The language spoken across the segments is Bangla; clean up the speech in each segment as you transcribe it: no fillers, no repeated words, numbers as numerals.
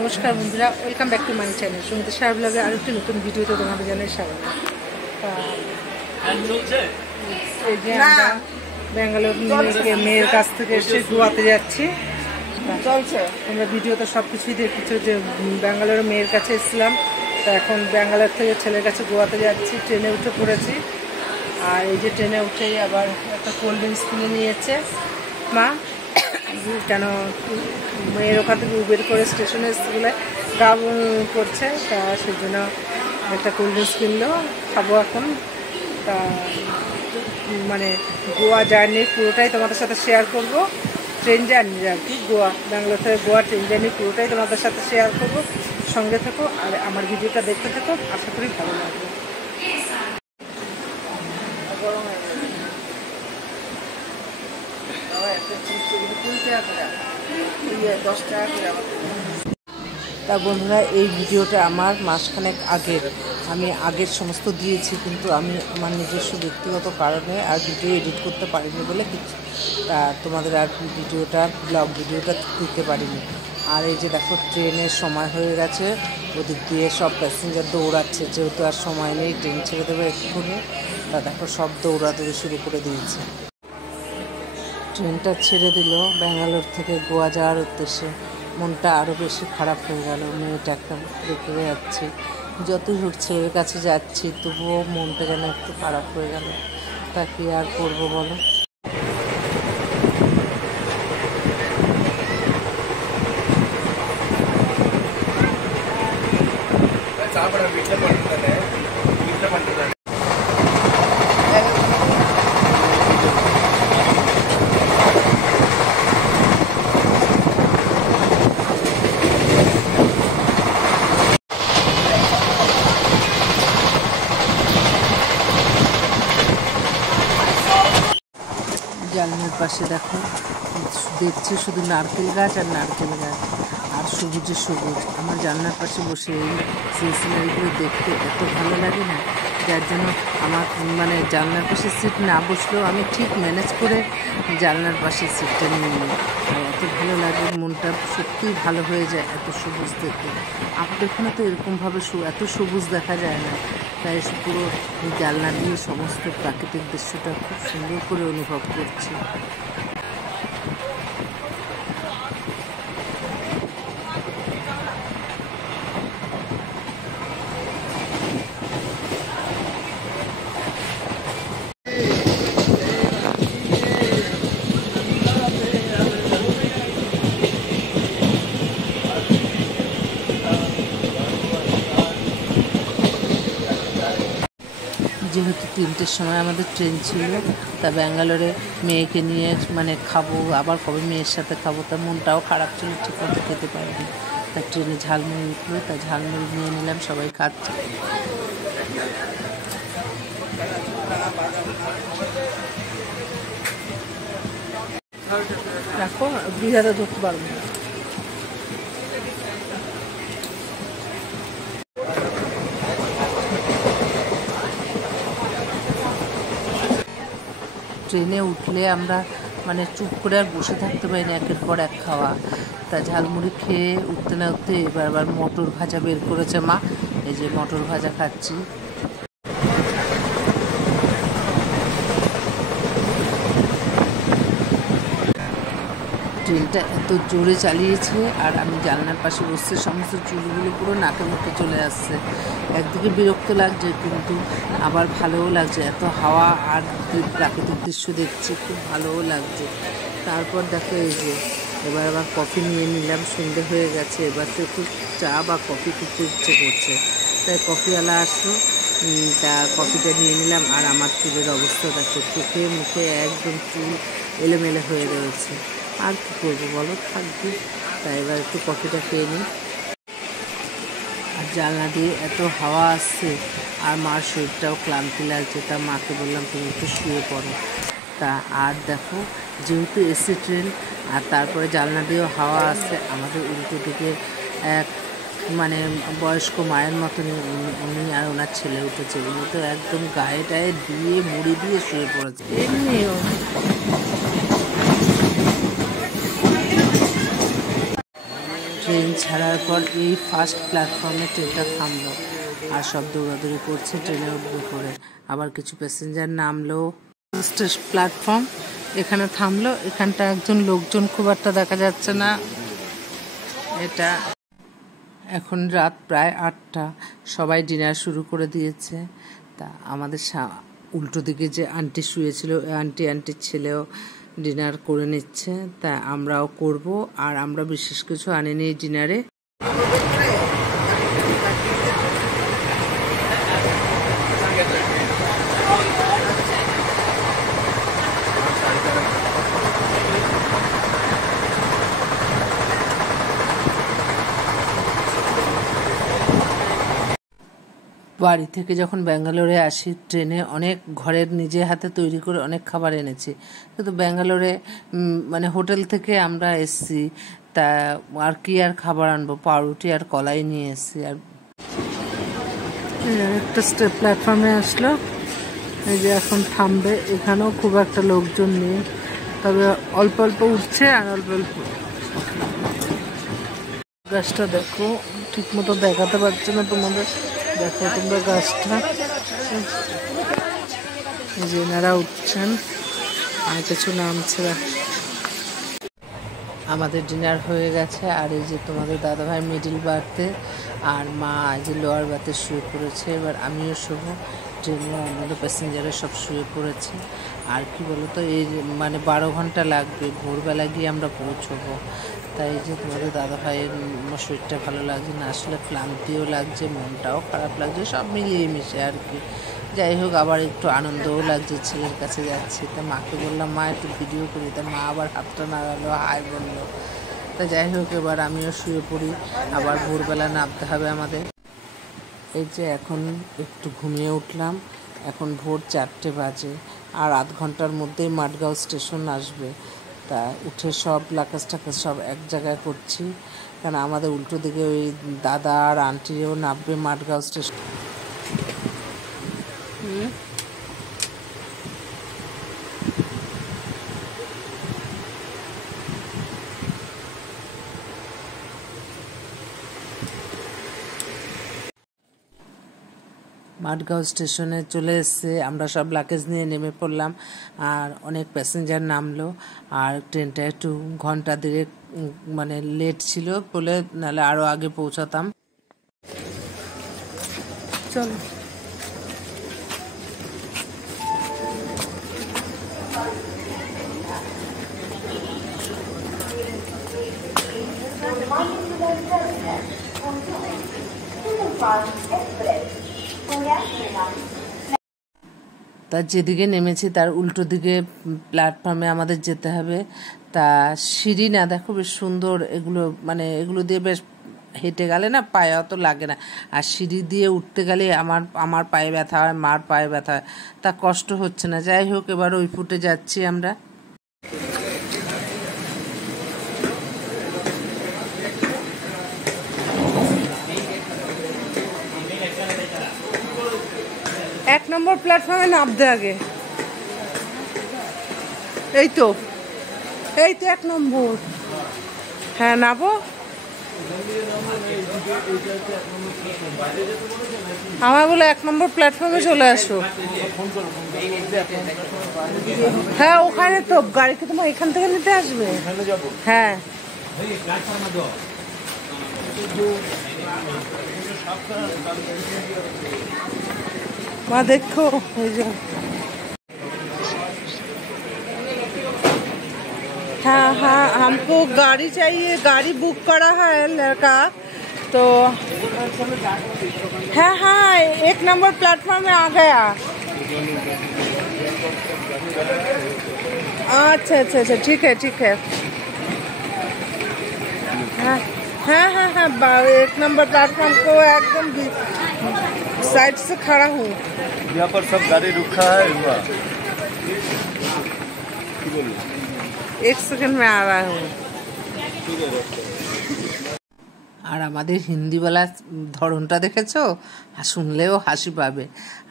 নমস্কার বন্ধুরা, welcome back to my channel Sumita Saha ব্লগে আর একটি নতুন ভিডিওতে তোমাদের জানাই স্বাগত। এই যে আমরা ব্যাঙ্গালোর মেয়ের কাছ থেকে এসে গোয়াতে যাচ্ছি। চলছে আমরা ভিডিওতে সব কিছুই দেখেছো যে ব্যাঙ্গালোরের মেয়ের কাছে এসেছিলাম, তা এখন ব্যাঙ্গালোর থেকে ছেলের কাছে গোয়াতে যাচ্ছি। ট্রেনে উঠে পড়েছি, আর এই যে ট্রেনে উঠেই আবার একটা কোল্ড ড্রিঙ্কস কিনে নিয়েছে মা, কেন মেয়ের ওখান থেকে উবের করে স্টেশনে স্কুলে গান করছে, তা সেই জন্য একটা কোল্ড ড্রিঙ্কস কিনলো, খাবো এখন। তা মানে গোয়া জার্নির পুরোটাই তোমাদের সাথে শেয়ার করব, ট্রেন জার্নি আর কি, গোয়া ব্যাঙ্গালোর থেকে গোয়া ট্রেন জার্নি পুরোটাই তোমাদের সাথে শেয়ার করব। সঙ্গে থেকো আর আমার ভিডিওটা দেখতে থাকো, আশা করি ভালো লাগবে। তা বন্ধুরা, এই ভিডিওটা আমার মাসখানেক আগের, আমি আগের সমস্ত দিয়েছি, কিন্তু আমি আমার নিজস্ব ব্যক্তিগত কারণে আর ভিডিও এডিট করতে পারিনি বলে কিছু তা তোমাদের আর ব্লগ ভিডিওটা দিতে পারিনি। আর এই যে দেখো, ট্রেনের সময় হয়ে গেছে, ওদিক দিয়ে সব প্যাসেঞ্জার দৌড়াচ্ছে, যেহেতু আর সময় নেই, ট্রেন ছেড়ে দেবে এক্ষুনি। তা দেখো, সব দৌড়াদৌড়ি শুরু করে দিয়েছে। ট্রেনটা ছেড়ে দিল ব্যাঙ্গালোর থেকে গোয়া যাওয়ার উদ্দেশ্যে। মনটা আরও বেশি খারাপ হয়ে গেল, মেয়েটাকে রেখে যাচ্ছি, যতই হোক ছেলের কাছে যাচ্ছি, তবুও মনটা যেন একটু খারাপ হয়ে গেল। তা কি আর করবো বলো। জানলার পাশে দেখো, দেখছি শুধু নারকেল গাছ আর নারকেল গাছ, আর সবুজে সবুজ। আমার জানলার পাশে বসে এই সিনারিগুলো দেখতে এত ভালো লাগে না, যার জন্য আমার মানে জানলার পাশে সিট না বসলেও আমি ঠিক ম্যানেজ করে জানলার পাশে সিটটা নিয়ে নিই। আর এত ভালো লাগে, মনটা সত্যিই ভালো হয়ে যায় এত সবুজ দেখে। আমাদের এখানে তো এরকমভাবে এত সবুজ দেখা যায় না, তাই পুরো জানলা দিয়ে সমস্ত প্রাকৃতিক দৃশ্যটা খুব সুন্দর করে অনুভব করছি। যেহেতু 3টের সময় আমাদের ট্রেন ছিল, তা ব্যাঙ্গালোরে মেয়েকে নিয়ে মানে খাবো, আবার কবে মেয়ের সাথে খাবো, তা মনটাও খারাপ ছিল, ঠিক মতো খেতে পারিনি। তা ট্রেনে ঝালমুড়ি উঠলো, তা ঝালমুড়ি নিয়ে নিলাম, সবাই খাচ্ছে। দেখো, বিহারে ধরতে পারবো না। ট্রেনে উঠলে আমরা মানে চুপ করে আর বসে থাকতে পারি না, একের পর এক খাওয়া। তা ঝালমুড়ি খেয়ে উঠতে না উঠতে এবার আবার মটর ভাজা বের করেছে মা, এই যে মটর ভাজা খাচ্ছি। ট্রেনটা এত জোরে চালিয়েছে, আর আমি জানলার পাশে বসতে সমস্ত চুলগুলো পুরো নাকে মুখে চলে আসছে। একদিকে বিরক্ত লাগছে, কিন্তু আবার ভালোও লাগছে, এত হাওয়া আর প্রাকৃতিক দৃশ্য দেখছি, খুব ভালোও লাগছে। তারপর দেখো, এই যে এবার আবার কফি নিয়ে নিলাম, সন্ধে হয়ে গেছে, এবার তো একটু চা বা কফি খেতে ইচ্ছে করছে, তাই কফিওয়ালা আসলো, তা কফিটা নিয়ে নিলাম। আর আমার চুলের অবস্থা দেখো, চোখে মুখে একদম চুল এলোমেলো হয়ে রয়েছে, আর কী করবো বলো, থাকবে। তাই এবার একটু কফিটা খেয়ে নিই। আর জানলা দিয়ে এত হাওয়া আসছে, আর মার শরীরটাও ক্লান্তি লাগছে, তা মাকে বললাম তুমি একটু শুয়ে পড়ো। তা আর দেখো, যেহেতু এসি ট্রেন, আর তারপরে জানলা দিয়েও হাওয়া আসছে, আমাদের উল্টো দিকে এক মানে বয়স্ক মায়ের মতনই উনি আর ওনার ছেলে উঠেছে, উনি তো একদম গায়ে টায়ে দিয়ে মুড়ি দিয়ে শুয়ে পড়েছে। এমনিও ট্রেন ছাড়ার তারপর এই ফার্স্ট প্ল্যাটফর্মে ট্রেনটা থামলো আর সব দৌড়াদৌড়ি করছে ট্রেনে উঠবে করে। আবার কিছু প্যাসেঞ্জার নামলো। প্ল্যাটফর্ম এখানে থামলো। এখানটা একজন লোকজন খুব একটা দেখা যাচ্ছে না। এটা এখন রাত প্রায় 8টা, সবাই ডিনার শুরু করে দিয়েছে। তা আমাদের উল্টো দিকে যে আন্টি শুয়েছিল ওই আন্টির ছেলেও ডিনার করে নিচ্ছে, তা আমরাও করব। আর আমরা বিশেষ কিছু আনিনি ডিনারে। বাড়ি থেকে যখন ব্যাঙ্গালোরে আসি ট্রেনে অনেক ঘরের নিজে হাতে তৈরি করে অনেক খাবার এনেছি, কিন্তু ব্যাঙ্গালোরে মানে হোটেল থেকে আমরা এসছি, তা আর কি আর খাবার আনবো, পাউরুটি আর কলাই নিয়ে এসছি। আর একটা প্ল্যাটফর্মে আসলো, এই যে এখন থামবে। এখানেও খুব একটা লোকজন নেই, তবে অল্প অল্প উঠছে আর অল্প অল্প। গাছটা দেখো, ঠিক মতো দেখাতে পারছে না তোমাদের, দেখো তোমরা গাছটা। এই যে এনারা উঠছেন আর কিছু নামছে। আমাদের ডিনার হয়ে গেছে। আর এই যে তোমাদের দাদাভাই মিডিল বার্থে আর মা এই যে লোয়ার বার্থে শুয়ে পড়েছে। এবার আমিও শোবো। ট্রেনে অন্যান্য প্যাসেঞ্জারের সব শুয়ে পড়েছে। আর কি বলতো, এই মানে 12 ঘন্টা লাগবে, ভোরবেলা গিয়ে আমরা পৌঁছবো। তাই যে তোমাদের দাদাভাইয়ের শরীরটা ভালো লাগছে না, আসলে ক্লান্তিও লাগছে, মনটাও খারাপ লাগছে, সব মিলিয়ে মিশে আর কি। যাই হোক, আবার একটু আনন্দও লাগছে, ছেলের কাছে যাচ্ছি। তা মাকে বললাম মা একটু ভিডিও করি, তা মা আবার হাতটা নাড়ালো, হাই বললো। তা যাই হোক, এবার আমিও শুয়ে পড়ি, আবার ভোরবেলা নামতে হবে আমাদের। এই যে এখন একটু ঘুমিয়ে উঠলাম, এখন ভোর 4টে বাজে, আর আধ ঘন্টার মধ্যেই মাঠগাঁও স্টেশন আসবে। তা উঠে সব লাকাজ টাকাজ সব এক জায়গায় করছি, কারণ আমাদের উল্টো দিকে ওই দাদা আর আন্টিও নামবে মাঠগাঁও স্টেশন। মাঠগাঁও স্টেশনে চলে এসছে, আমরা সব লাগেজ নিয়ে নেমে পড়লাম। আর অনেক প্যাসেঞ্জার নামলো। আর ট্রেনটা একটু ঘন্টা দেড়েক মানে লেট ছিল বলে, নাহলে আরও আগে পৌঁছাতাম। চলো তা যেদিকে নেমেছি তার উল্টো দিকে প্ল্যাটফর্মে আমাদের যেতে হবে। তা সিঁড়ি না, দেখো বেশ সুন্দর এগুলো, মানে এগুলো দিয়ে বেশ হেঁটে গেলে না পায়ে অত লাগে না। আর সিঁড়ি দিয়ে উঠতে গেলে আমার পায়ে ব্যথা হয়, মার পায়ে ব্যথা হয়, তা কষ্ট হচ্ছে না। যাই হোক, এবার ওই ফুটে যাচ্ছি আমরা। এক নম্বর প্ল্যাটফর্মে নামতে আগে, এই তো 1 নম্বর। হ্যাঁ নামবো। আমার বলে 1 নম্বর প্ল্যাটফর্মে চলে আসো। হ্যাঁ ওখানে তো গাড়ি কি তোমার এখান থেকে নিতে আসবে? হ্যাঁ মা देखो, हाँ हाँ हमको गाड़ी चाहिए, गाड़ी बुक करा है लड़का, तो हाँ हाँ 1 नंबर प्लेटफॉर्म में आ गया। अच्छा अच्छा अच्छा, ठीक है। हाँ हाँ हाँ हाँ 1 नंबर प्लेटफॉर्म को एकदम साइड से खड़ा हूँ। यहाँ पर सब गाड़ी रुका है। 1 सेकंड में आ रहा हूँ। আর আমাদের হিন্দিওয়ালা ধরনটা দেখেছো, শুনলেও হাসি পাবে।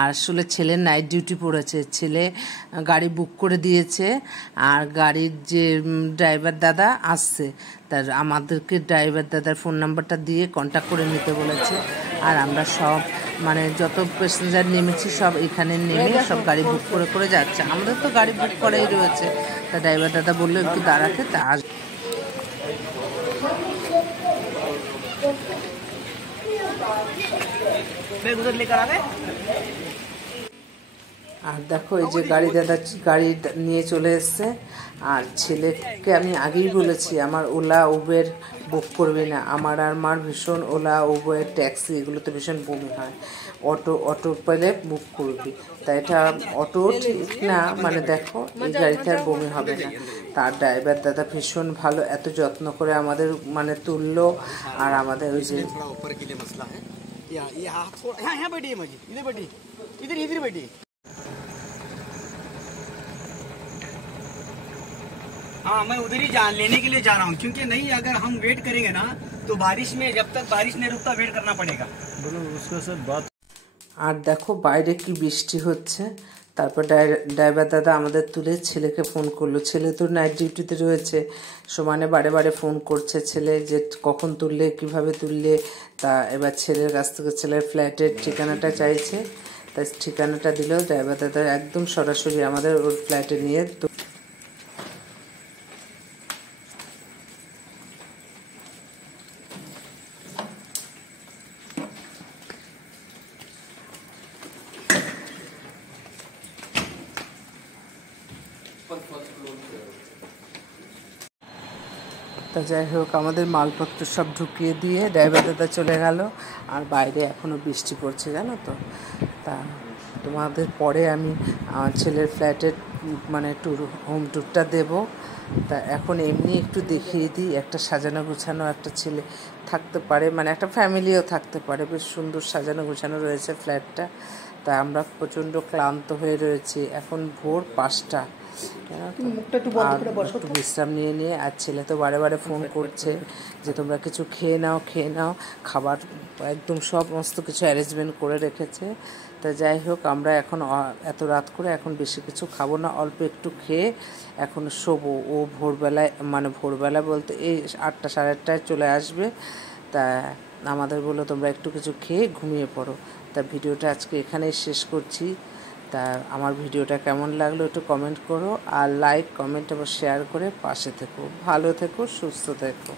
আর আসলে ছেলের নাইট ডিউটি পড়েছে, ছেলে গাড়ি বুক করে দিয়েছে, আর গাড়ির যে ড্রাইভার দাদা আসছে, তার আমাদেরকে ড্রাইভার দাদার ফোন নাম্বারটা দিয়ে কন্ট্যাক্ট করে নিতে বলেছে। আর আমরা সব মানে যত প্যাসেঞ্জার নেমেছি সব এখানে নেমে সব গাড়ি বুক করে করে যাচ্ছে। আমাদের তো গাড়ি বুক করাই রয়েছে। তা ড্রাইভার দাদা বললো একটু দাঁড়াতে, তা আর দেখো এই যে গাড়ি দাদা গাড়ি নিয়ে চলে এসছে। আর ছেলেকে আমি আগেই বলেছি আমার ওলা উবের বুক করবি না, আমার আর মার ভীষণ ওলা উবের ট্যাক্সি এগুলোতে ভীষণ বমি হয়, অটো পেলে বুক করবি। তাই এটা অটো ঠিক না, মানে দেখো এই গাড়িতে আর বমি হবে না। তার ড্রাইভার দাদা ভীষণ ভালো, এত যত্ন করে আমাদের মানে তুললো। আর আমাদের ওই যে हाँ मैं उधर ही लेने के लिए जा रहा हूँ, क्योंकि नहीं अगर हम वेट करेंगे ना तो बारिश में जब तक बारिश नहीं रुकता वेट करना पड़ेगा। बोलो उसके साथ बात। আর দেখো বাইরে কি বৃষ্টি হচ্ছে। তারপর ড্রাইভার দাদা আমাদের তুলে ছেলেকে ফোন করলো। ছেলে তো নাইট ডিউটিতে রয়েছে, সমানে বারে বারে ফোন করছে ছেলে যে কখন তুললে কিভাবে তুললে। তা এবার ছেলের কাছ থেকে ছেলের ফ্ল্যাটের ঠিকানাটা চাইছে, তাই ঠিকানাটা দিল ড্রাইভার দাদা একদম সরাসরি আমাদের ওর ফ্ল্যাটে নিয়ে। তা যাই হোক আমাদের মালপত্র সব ঢুকিয়ে দিয়ে ড্রাইভার দাদা চলে গেল। আর বাইরে এখনও বৃষ্টি পড়ছে জানো তো। তা তোমাদের পরে আমি আমার ছেলের ফ্ল্যাটের মানে হোম ট্যুরটা দেবো। তা এখন এমনি একটু দেখিয়ে দিই, একটা সাজানো গোছানো একটা ছেলে থাকতে পারে, মানে একটা ফ্যামিলিও থাকতে পারে, বেশ সুন্দর সাজানো গোছানো রয়েছে ফ্ল্যাটটা। তা আমরা প্রচণ্ড ক্লান্ত হয়ে রয়েছি, এখন ভোর 5টা। একটু বিশ্রাম নিয়ে আর ছেলে তো বারে বারে ফোন করছে যে তোমরা কিছু খেয়ে নাও। খাবার একদম সমস্ত কিছু অ্যারেঞ্জমেন্ট করে রেখেছে। তা যাই হোক আমরা এখন এত রাত করে এখন বেশি কিছু খাবো না, অল্প একটু খেয়ে এখন শোবো। ও ভোরবেলায় মানে ভোরবেলা বলতে এই 8টা সাড়ে 8টায় চলে আসবে। তা আমাদের বললো তোমরা একটু কিছু খেয়ে ঘুমিয়ে পড়ো। তা ভিডিওটা আজকে এখানেই শেষ করছি। তা আমার ভিডিওটা কেমন লাগলো একটু কমেন্ট করো, আর লাইক কমেন্ট এবং শেয়ার করে পাশে থেকো। ভালো থেকো, সুস্থ থেকো।